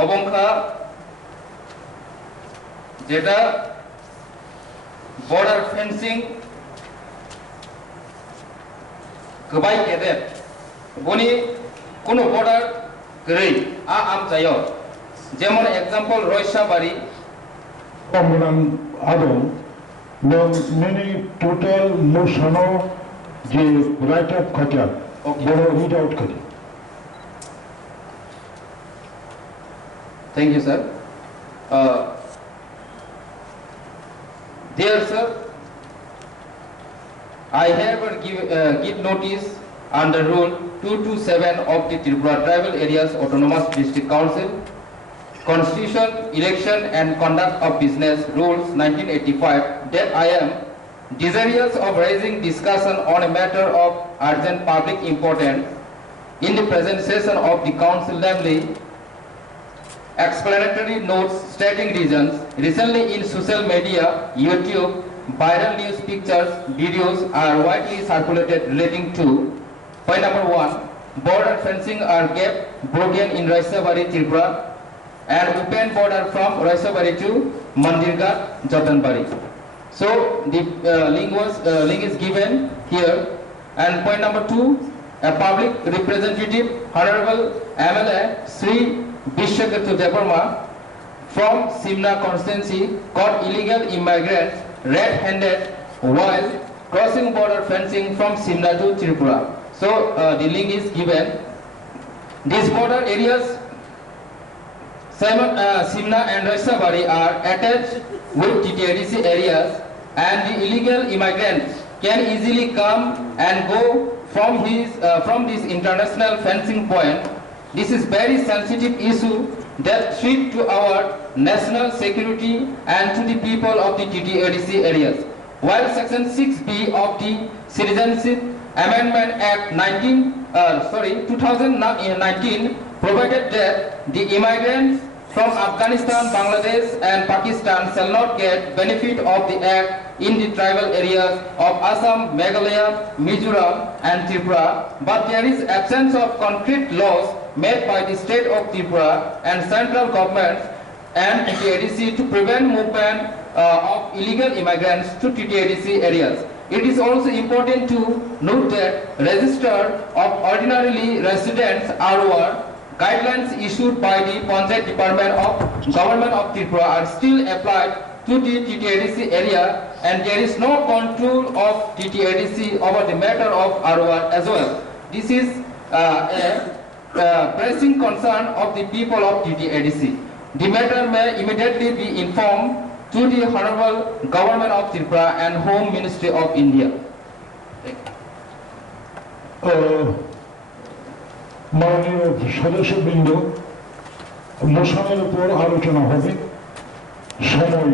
অবংখা যেটা border fencing गोबाय गेदेर बनि कोनो बर्डार गरै आमजायाव जेमन example रयसाबारि Komunan Adon, no many total Musano je write up Katya, Boro read out Katya. Thank you, sir. Dear sir, I hereby give notice under Rule 227 of the Tripura Tribal Areas Autonomous District Council, Constitution, Election and Conduct of Business Rules 1985 that I am desirous of raising discussion on a matter of urgent public importance in the present session of the Council, namely explanatory notes stating reasons. Recently in social media, YouTube, viral news pictures, videos are widely circulated relating to point number 1, border fencing are kept broken in Raisabari, Tripura, and open border from Raisabari to Mandirgarh, Jatanbari. So the link is given here. And point number 2, a public representative, Honorable MLA Sri Vishwakatu Devarma from Simla constituency caught illegal immigrants red-handed while crossing border fencing from Simla to Tripura. So the link is given. These border areas, Simla and Raisabari, are attached with TTADC areas, and the illegal immigrants can easily come and go from this international fencing point. This is very sensitive issue that threat to our national security and to the people of the TTADC areas. While Section 6B of the Citizenship Amendment Act 2019 provided that the immigrants from Afghanistan, Bangladesh and Pakistan shall not get benefit of the act in the tribal areas of Assam, Meghalaya, Mizoram and Tripura, but there is absence of concrete laws made by the state of Tripura and central government and TTADC to prevent movement of illegal immigrants to TTADC areas. It is also important to note that Register of Ordinarily Residents ROR guidelines issued by the Panchayat Department of Government of Tripura are still applied to the TTADC area, and there is no control of TTADC over the matter of ROR as well. This is a pressing concern of the people of TTADC. The matter may immediately be informed to the Honorable Government of Tripura and Home Ministry of India. মাননীয় সদস্যবৃন্দ, মোশনের উপর আলোচনা হবে। সময়